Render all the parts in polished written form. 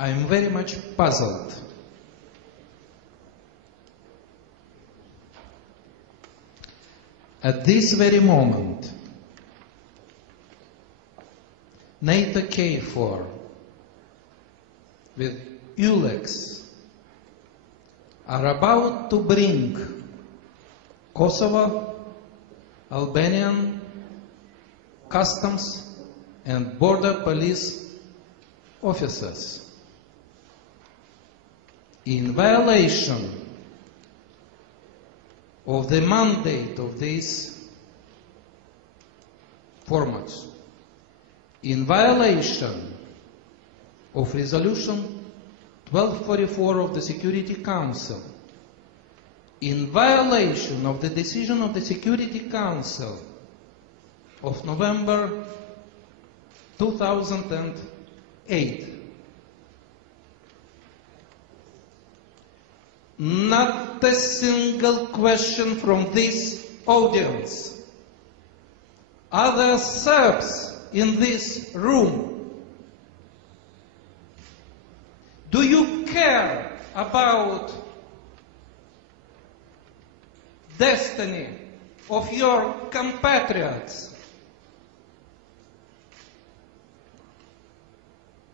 I am very much puzzled. At this very moment, NATO KFOR with ULEX are about to bring Kosovo, Albanian customs and border police officers in violation of the mandate of these formats, in violation of Resolution 1244 of the Security Council, in violation of the decision of the Security Council of November 2008. Not a single question from this audience. Are there Serbs in this room? Do you care about destiny of your compatriots?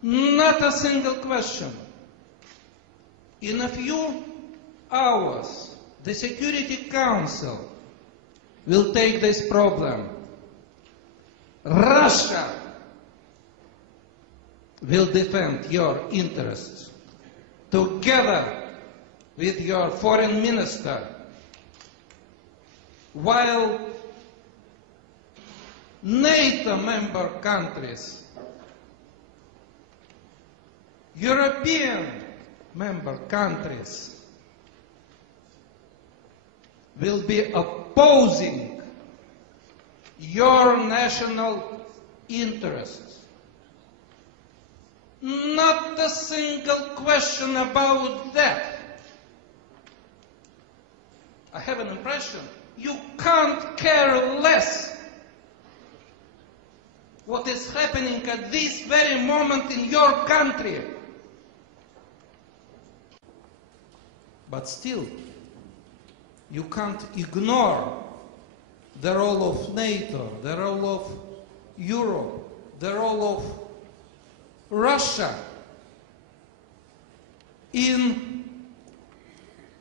Not a single question. In a few hours, the Security Council will take this problem. Russia will defend your interests together with your foreign minister, while NATO member countries, European member countries will be opposing your national interests. Not a single question about that. I have an impression you can't care less what is happening at this very moment in your country. But still, you can't ignore the role of NATO, the role of Europe, the role of Russia in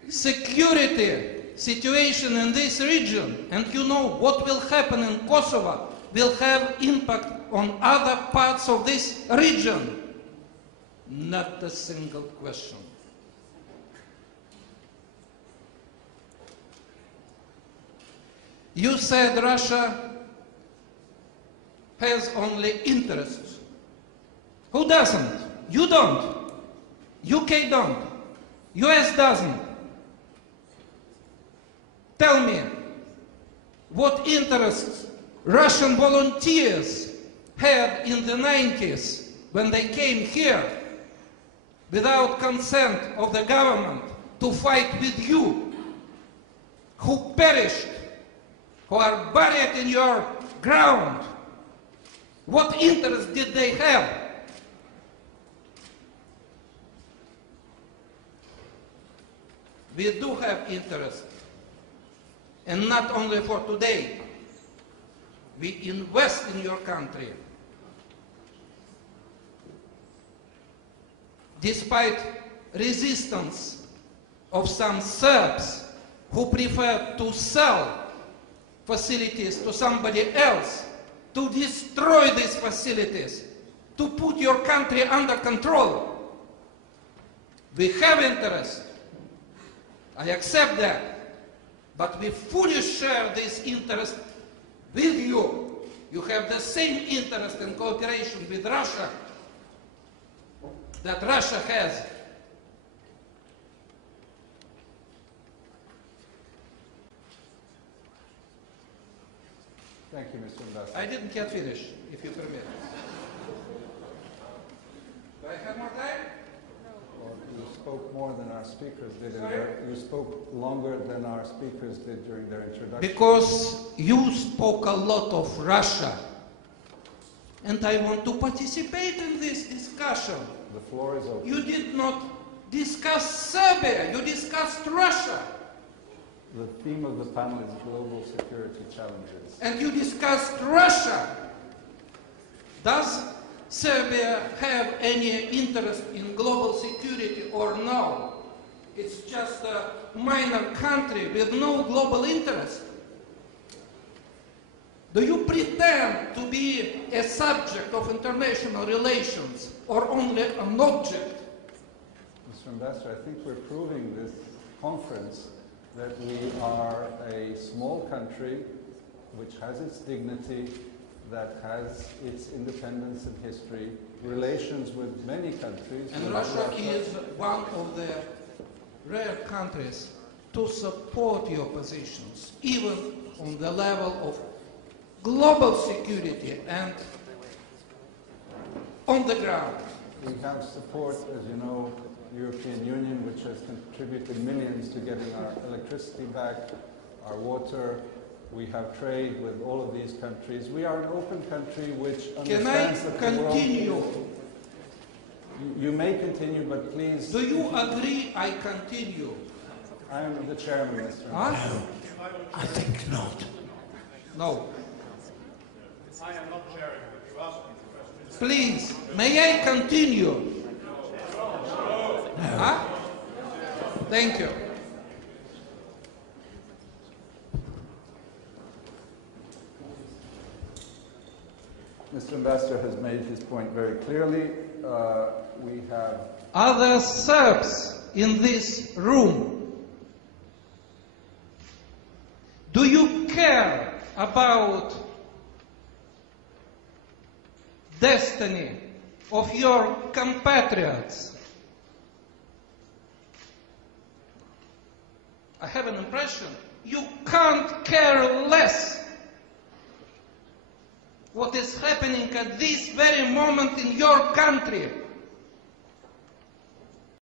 security situation in this region. And you know what will happen in Kosovo will have impact on other parts of this region. Not a single question. You said Russia has only interests. Who doesn't? You don't. UK don't. US doesn't. Tell me, what interests Russian volunteers had in the 90s when they came here without consent of the government to fight with you, who perished, who are buried in your ground? What interest did they have? We do have interest, and not only for today. We invest in your country. Despite resistance of some Serbs who prefer to sell facilities to somebody else, to destroy these facilities, to put your country under control. We have interest. I accept that. But we fully share this interest with you. You have the same interest in cooperation with Russia that Russia has. Thank you, Mr. Ambassador. I didn't yet finish, if you permit. Do I have more time? Well, you spoke more than our speakers did. You spoke longer than our speakers did during their introduction. Because you spoke a lot of Russia. And I want to participate in this discussion. The floor is open. You did not discuss Serbia, you discussed Russia. The theme of the panel is global security challenges. And you discussed Russia. Does Serbia have any interest in global security or no? It's just a minor country with no global interest. Do you pretend to be a subject of international relations or only an object? Mr. Ambassador, I think we're proving this conference that we are a small country which has its dignity, that has its independence and history, relations with many countries. And Russia is one of the rare countries to support your positions, even on the level of global security and on the ground. We have support, as you know, European Union, which has contributed millions to getting our electricity back, our water. We have trade with all of these countries. We are an open country which understands that the world... Can I continue? You may continue, but please... Do you agree I continue? I am the chairman, Mr. Huh? I think not. No. I am not chairing, but you asked me the question. Please, may I continue? Huh? Thank you. Mr. Ambassador has made his point very clearly. We have... Are there Serbs in this room? Do you care about destiny of your compatriots? I have an impression you can't care less what is happening at this very moment in your country.